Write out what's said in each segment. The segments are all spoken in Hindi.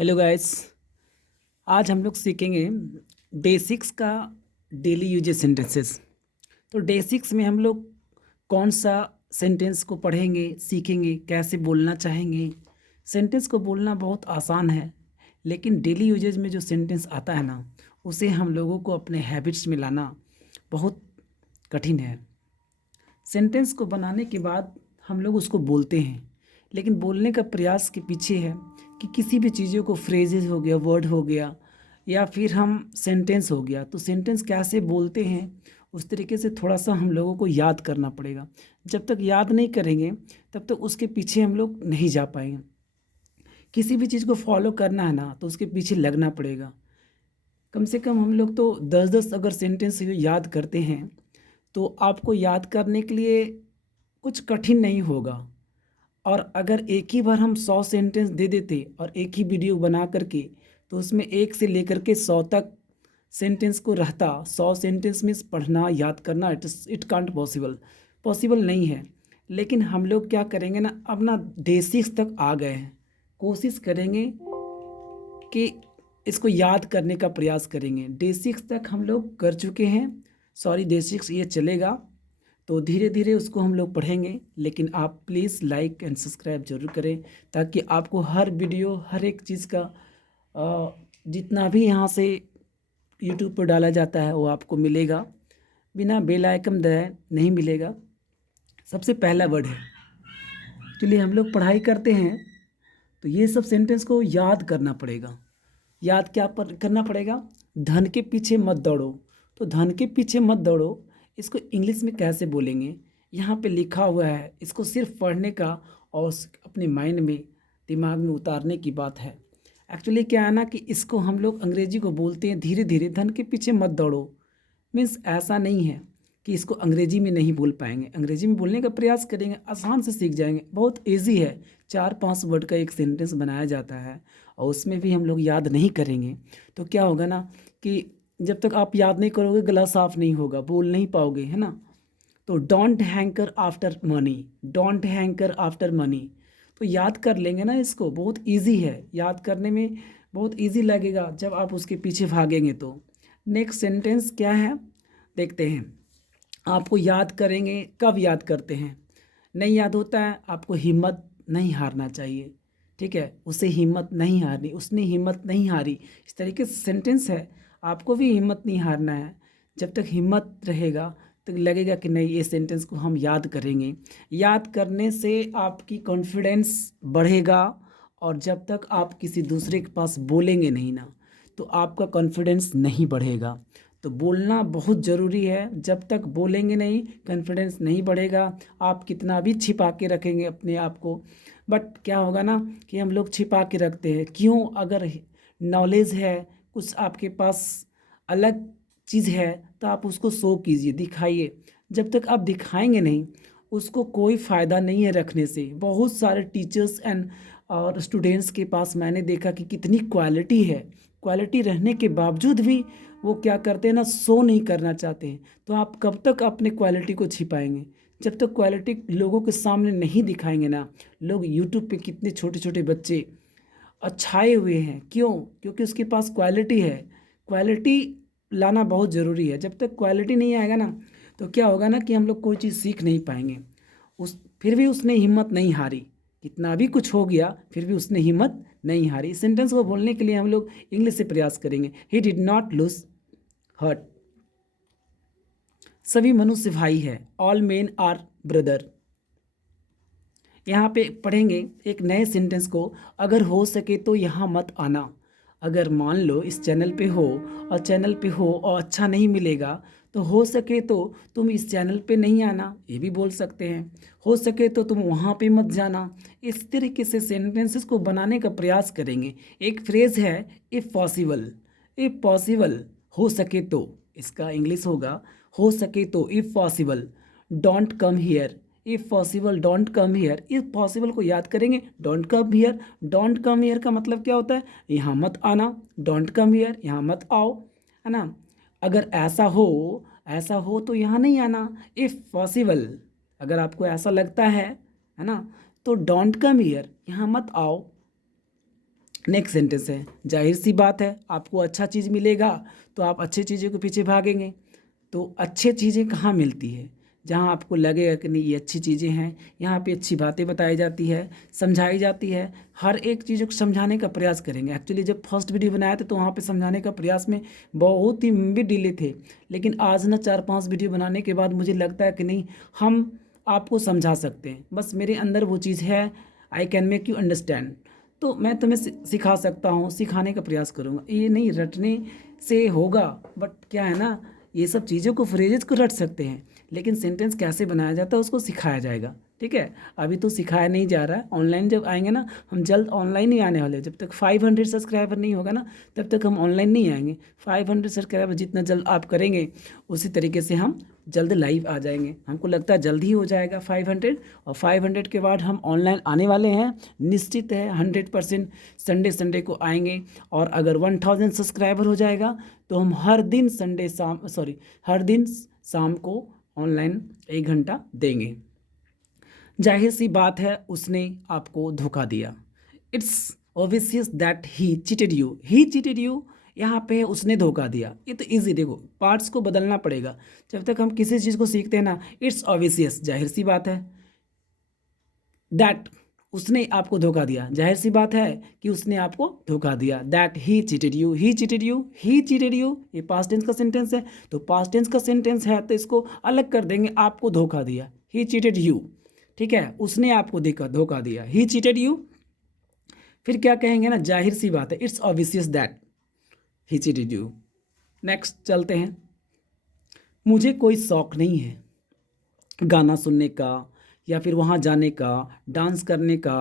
Hello guys. आज हम लोग सीखेंगे बेसिक्स का डेली यूजेस सेंटेंसेस। तो बेसिक्स में हम लोग कौन सा सेंटेंस को पढ़ेंगे, सीखेंगे, कैसे बोलना चाहेंगे। सेंटेंस को बोलना बहुत आसान है, लेकिन डेली यूजेज में जो सेंटेंस आता है ना, उसे हम लोगों को अपने हैबिट्स में लाना बहुत कठिन है। सेंटेंस को बनाने के बाद हम लोग उसको बोलते हैं, लेकिन बोलने का प्रयास के पीछे है कि किसी भी चीज़ों को फ्रेजेस हो गया, वर्ड हो गया, या फिर हम सेंटेंस हो गया, तो सेंटेंस कैसे बोलते हैं उस तरीके से थोड़ा सा हम लोगों को याद करना पड़ेगा। जब तक याद नहीं करेंगे तब तक उसके पीछे हम लोग नहीं जा पाएंगे। किसी भी चीज़ को फॉलो करना है ना, तो उसके पीछे लगना पड़ेगा। कम से कम हम लोग तो 10-10 अगर सेंटेंस याद करते हैं तो आपको याद करने के लिए कुछ कठिन नहीं होगा। और अगर एक ही बार हम 100 सेंटेंस दे देते और एक ही वीडियो बना करके, तो उसमें 1 से लेकर के 100 तक सेंटेंस को रहता। 100 सेंटेंस में पढ़ना, याद करना इट कांट पॉसिबल नहीं है। लेकिन हम लोग क्या करेंगे ना, अपना बेसिक्स तक आ गए हैं। कोशिश करेंगे कि इसको याद करने का प्रयास करेंगे। बेसिक्स तक हम लोग कर चुके हैं, सॉरी बेसिक्स ये चलेगा, तो धीरे धीरे उसको हम लोग पढ़ेंगे। लेकिन आप प्लीज़ लाइक एंड सब्सक्राइब जरूर करें, ताकि आपको हर वीडियो, हर एक चीज़ का जितना भी यहाँ से यूट्यूब पर डाला जाता है वो आपको मिलेगा। बिना बेल आइकन दबाए नहीं मिलेगा। सबसे पहला वर्ड है, चलिए हम लोग पढ़ाई करते हैं तो ये सब सेंटेंस को याद करना पड़ेगा। याद क्या करना पड़ेगा? धन के पीछे मत दौड़ो। तो धन के पीछे मत दौड़ो, इसको इंग्लिश में कैसे बोलेंगे? यहाँ पे लिखा हुआ है, इसको सिर्फ पढ़ने का और अपने माइंड में, दिमाग में उतारने की बात है। एक्चुअली क्या है ना कि इसको हम लोग अंग्रेजी को बोलते हैं धीरे धीरे, धन के पीछे मत दौड़ो। मीन्स ऐसा नहीं है कि इसको अंग्रेजी में नहीं बोल पाएंगे। अंग्रेजी में बोलने का प्रयास करेंगे, आसान से सीख जाएंगे। बहुत इजी है, 4-5 वर्ड का एक सेंटेंस बनाया जाता है, और उसमें भी हम लोग याद नहीं करेंगे तो क्या होगा ना कि जब तक आप याद नहीं करोगे, गला साफ नहीं होगा, बोल नहीं पाओगे, है ना। तो don't hanker after money, don't hanker after money. तो याद कर लेंगे ना इसको, बहुत इजी है, याद करने में बहुत इजी लगेगा जब आप उसके पीछे भागेंगे। तो नेक्स्ट सेंटेंस क्या है देखते हैं। आपको याद करेंगे, कब याद करते हैं? नहीं याद होता है, आपको हिम्मत नहीं हारना चाहिए। ठीक है, उसे हिम्मत नहीं हारनी, उसने हिम्मत नहीं हारी, इस तरीके से सेंटेंस है। आपको भी हिम्मत नहीं हारना है। जब तक हिम्मत रहेगा तो लगेगा कि नहीं, ये सेंटेंस को हम याद करेंगे। याद करने से आपकी कॉन्फिडेंस बढ़ेगा, और जब तक आप किसी दूसरे के पास बोलेंगे नहीं ना, तो आपका कॉन्फिडेंस नहीं बढ़ेगा। तो बोलना बहुत ज़रूरी है। जब तक बोलेंगे नहीं, कॉन्फिडेंस नहीं बढ़ेगा। आप कितना भी छिपा के रखेंगे अपने आप को, बट क्या होगा ना कि हम लोग छिपा के रखते हैं। क्यों? अगर नॉलेज है, कुछ आपके पास अलग चीज़ है, तो आप उसको शो कीजिए, दिखाइए। जब तक आप दिखाएंगे नहीं, उसको कोई फ़ायदा नहीं है रखने से। बहुत सारे टीचर्स एंड और स्टूडेंट्स के पास मैंने देखा कि कितनी क्वालिटी है, क्वालिटी रहने के बावजूद भी वो क्या करते हैं ना, शो नहीं करना चाहते हैं। तो आप कब तक अपने क्वालिटी को छिपाएंगे? जब तक क्वालिटी लोगों के सामने नहीं दिखाएंगे ना। लोग यूट्यूब पे कितने छोटे छोटे बच्चे छाए हुए हैं, क्यों? क्योंकि उसके पास क्वालिटी है। क्वालिटी लाना बहुत ज़रूरी है। जब तक क्वालिटी नहीं आएगा ना, तो क्या होगा ना कि हम लोग कोई चीज़ सीख नहीं पाएंगे। फिर भी उसने हिम्मत नहीं हारी, कितना भी कुछ हो गया फिर भी उसने हिम्मत नहीं हारी। इस सेंटेंस को बोलने के लिए हम लोग इंग्लिश से प्रयास करेंगे। He did not lose hurt. सभी मनुष्य भाई है, ऑल मेन आर ब्रदर। यहाँ पे पढ़ेंगे एक नए सेंटेंस को। अगर हो सके तो यहाँ मत आना। अगर मान लो इस चैनल पे हो, और चैनल पे हो और अच्छा नहीं मिलेगा, तो हो सके तो तुम इस चैनल पे नहीं आना, ये भी बोल सकते हैं। हो सके तो तुम वहाँ पे मत जाना। इस तरीके से सेंटेंसेस को बनाने का प्रयास करेंगे। एक फ्रेज है, इफ़ पॉसिबल। इफ़ पॉसिबल, हो सके तो, इसका इंग्लिश होगा हो सके तो। If possible don't come here. If possible don't come here. If possible को याद करेंगे, don't come here. Don't come here का मतलब क्या होता है? यहाँ मत आना। डोंट कम हियर, यहाँ मत आओ, है ना। अगर ऐसा हो तो यहाँ नहीं आना। इफ़ पॉसिबल, अगर आपको ऐसा लगता है ना, तो डोंट कम हियर, यहाँ मत आओ। नेक्स्ट सेंटेंस है, जाहिर सी बात है आपको अच्छा चीज़ मिलेगा तो आप अच्छी चीज़ों के पीछे भागेंगे। तो अच्छी चीज़ें कहाँ मिलती है? जहाँ आपको लगेगा कि नहीं ये अच्छी चीज़ें हैं, यहाँ पे अच्छी बातें बताई जाती है, समझाई जाती है, हर एक चीज़ों को समझाने का प्रयास करेंगे। एक्चुअली जब फर्स्ट वीडियो बनाया था तो वहाँ पे समझाने का प्रयास में बहुत ही भी डिले थे, लेकिन आज ना 4-5 वीडियो बनाने के बाद मुझे लगता है कि नहीं हम आपको समझा सकते हैं। बस मेरे अंदर वो चीज़ है, I can make you understand. तो मैं तुम्हें सिखा सकता हूँ, सिखाने का प्रयास करूँगा। ये नहीं रटने से होगा, बट क्या है ना, ये सब चीज़ों को फ्रेजेस को रट सकते हैं, लेकिन सेंटेंस कैसे बनाया जाता है उसको सिखाया जाएगा। ठीक है, अभी तो सिखाया नहीं जा रहा है। ऑनलाइन जब आएंगे ना, हम जल्द ऑनलाइन ही आने वाले हैं। जब तक 500 सब्सक्राइबर नहीं होगा ना, तब तक हम ऑनलाइन नहीं आएंगे। 500 सब्सक्राइबर जितना जल्द आप करेंगे उसी तरीके से हम जल्द लाइव आ जाएंगे। हमको लगता है जल्द ही हो जाएगा 500, और 500 के बाद हम ऑनलाइन आने वाले हैं, निश्चित है 100%। संडे को आएंगे, और अगर 1000 सब्सक्राइबर हो जाएगा तो हम हर दिन हर दिन शाम को ऑनलाइन 1 घंटा देंगे। जाहिर सी बात है उसने आपको धोखा दिया। It's obvious that he cheated you. यहाँ पे उसने धोखा दिया, ये तो इजी। देखो पार्ट्स को बदलना पड़ेगा। जब तक हम किसी चीज़ को सीखते हैं ना, इट्स ऑब्वियस जाहिर सी बात है, दैट उसने आपको धोखा दिया, जाहिर सी बात है कि उसने आपको धोखा दिया। दैट ही चीटेड यू, ये पास्ट टेंस का सेंटेंस है, तो पास्ट टेंस का सेंटेंस है तो इसको अलग कर देंगे, आपको धोखा दिया, ही चीटेड यू। ठीक है, उसने आपको धोखा दिया, ही चीटेड यू। फिर क्या कहेंगे ना, जाहिर सी बात है, it's obvious that he cheated you. Next चलते हैं। मुझे कोई शौक नहीं है गाना सुनने का, या फिर वहाँ जाने का, डांस करने का,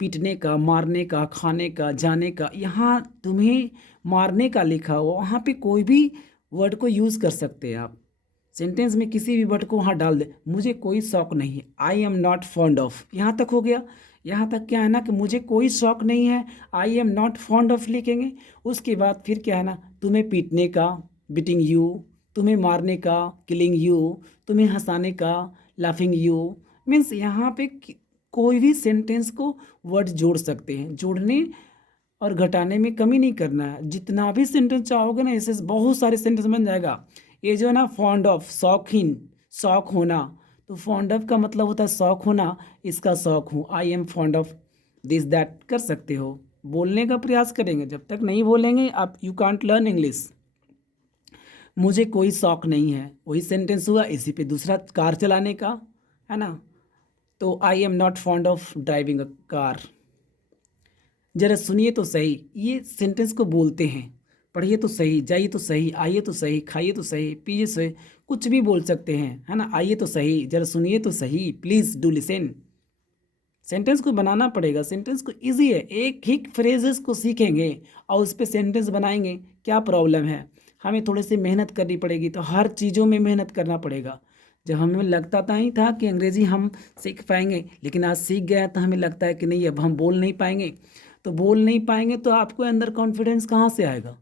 पीटने का, मारने का, खाने का, जाने का। यहाँ तुम्हें मारने का लिखा हो, वहाँ पे कोई भी वर्ड को यूज़ कर सकते हैं आप। सेंटेंस में किसी भी वर्ड को वहाँ डाल दे। मुझे कोई शौक नहीं है, I am not fond of, यहाँ तक हो गया। यहाँ तक क्या है ना कि मुझे कोई शौक नहीं है, I am not fond of लिखेंगे। उसके बाद फिर क्या है ना, तुम्हें पीटने का, बीटिंग यू, तुम्हें मारने का, किलिंग यू, तुम्हें हंसाने का, लाफिंग यू। मीन्स यहाँ पे कोई भी सेंटेंस को वर्ड जोड़ सकते हैं। जोड़ने और घटाने में कमी नहीं करना है। जितना भी सेंटेंस चाहोगे ना, इससे बहुत सारे सेंटेंस बन जाएगा। ये जो है ना, फॉन्ड ऑफ, शौकीन, शौक होना, तो फॉन्ड ऑफ का मतलब होता है शौक होना। इसका शौक हूँ, I am fond of this that कर सकते हो। बोलने का प्रयास करेंगे, जब तक नहीं बोलेंगे आप यू कांट लर्न इंग्लिश। मुझे कोई शौक नहीं है, वही सेंटेंस हुआ। इसी पे दूसरा, कार चलाने का, है ना, तो I am not fond of driving a car. जरा सुनिए तो सही, ये सेंटेंस को बोलते हैं। पढ़िए तो सही, जाइए तो सही, आइए तो सही, खाइए तो सही, पीजिए सही, कुछ भी बोल सकते हैं, है ना। आइए तो सही, जरा सुनिए तो सही, प्लीज़ डू लिसन। सेंटेंस को बनाना पड़ेगा। सेंटेंस को इजी है, एक ही फ्रेजेस को सीखेंगे और उस पर सेंटेंस बनाएंगे। क्या प्रॉब्लम है, हमें थोड़ी सी मेहनत करनी पड़ेगी। तो हर चीज़ों में मेहनत करना पड़ेगा। जब हमें लगता था ही था कि अंग्रेज़ी हम सीख पाएंगे, लेकिन आज सीख गए तो हमें लगता है कि नहीं अब हम बोल नहीं पाएंगे। तो बोल नहीं पाएंगे तो आपको अंदर कॉन्फिडेंस कहाँ से आएगा?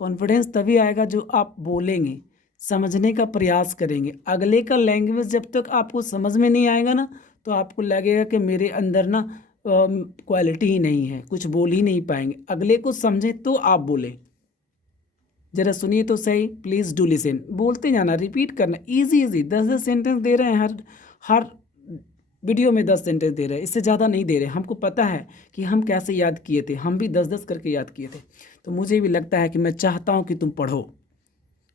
कॉन्फिडेंस तभी आएगा जो आप बोलेंगे, समझने का प्रयास करेंगे। अगले का लैंग्वेज जब तक आपको समझ में नहीं आएगा ना, तो आपको लगेगा कि मेरे अंदर ना क्वालिटी ही नहीं है, कुछ बोल ही नहीं पाएंगे। अगले को समझे तो आप बोलें। जरा सुनिए तो सही, प्लीज़ डू लिसन, बोलते जाना, रिपीट करना, इजी 10 सेंटेंस दे रहे हैं। हर वीडियो में 10 सेंटेंस दे रहे हैं, इससे ज़्यादा नहीं दे रहे। हमको पता है कि हम कैसे याद किए थे, हम भी 10 करके याद किए थे। तो मुझे भी लगता है कि मैं चाहता हूँ कि तुम पढ़ो,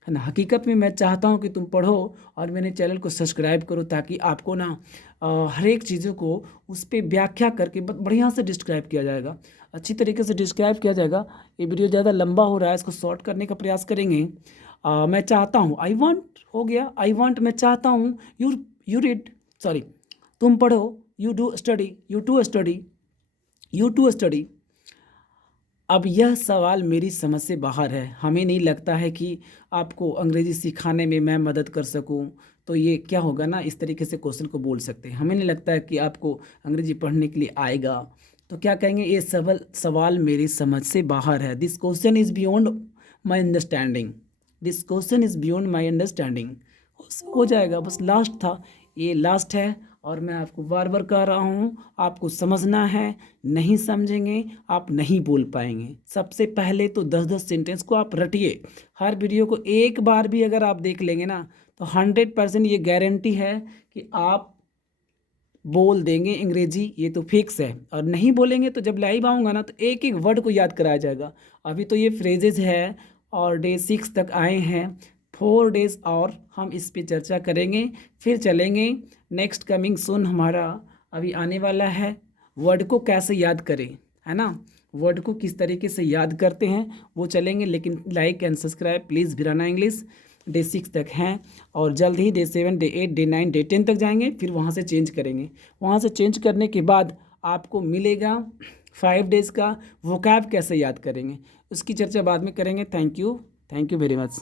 है ना। हकीकत में मैं चाहता हूँ कि तुम पढ़ो और मेरे चैनल को सब्सक्राइब करो, ताकि आपको ना हर एक चीज़ों को उस पर व्याख्या करके बढ़िया से डिस्क्राइब किया जाएगा, अच्छी तरीके से डिस्क्राइब किया जाएगा। ये वीडियो ज़्यादा लंबा हो रहा है, इसको शॉर्ट करने का प्रयास करेंगे। मैं चाहता हूँ, आई वॉन्ट हो गया, आई वॉन्ट मैं चाहता हूँ, यू रीड, सॉरी तुम पढ़ो, यू टू स्टडी। अब यह सवाल मेरी समझ से बाहर है। हमें नहीं लगता है कि आपको अंग्रेज़ी सिखाने में मैं मदद कर सकूं। तो ये क्या होगा ना, इस तरीके से क्वेश्चन को बोल सकते हैं। हमें नहीं लगता है कि आपको अंग्रेज़ी पढ़ने के लिए आएगा। तो क्या कहेंगे, ये सवाल मेरी समझ से बाहर है। This question is beyond my understanding. This question is beyond my understanding हो जाएगा। बस लास्ट था, ये लास्ट है और मैं आपको बार बार कह रहा हूँ, आपको समझना है, नहीं समझेंगे आप नहीं बोल पाएंगे। सबसे पहले तो 10-10 सेंटेंस को आप रटिए। हर वीडियो को एक बार भी अगर आप देख लेंगे ना तो 100% ये गारंटी है कि आप बोल देंगे अंग्रेजी, ये तो फिक्स है। और नहीं बोलेंगे तो जब लाइव आऊँगा ना तो एक एक वर्ड को याद कराया जाएगा। अभी तो ये फ्रेजेज है और डे 6 तक आए हैं, 4 डेज और हम इस पे चर्चा करेंगे, फिर चलेंगे। नेक्स्ट कमिंग सून हमारा अभी आने वाला है, वर्ड को कैसे याद करें, है ना, वर्ड को किस तरीके से याद करते हैं वो चलेंगे। लेकिन लाइक एंड सब्सक्राइब प्लीज़ वीराना इंग्लिश। डे 6 तक हैं और जल्द ही डे 7, डे 8, डे 9, डे 10 तक जाएंगे, फिर वहाँ से चेंज करेंगे। वहाँ से चेंज करने के बाद आपको मिलेगा 5 डेज़ का वोकैब कैसे याद करेंगे, उसकी चर्चा बाद में करेंगे। Thank you very much.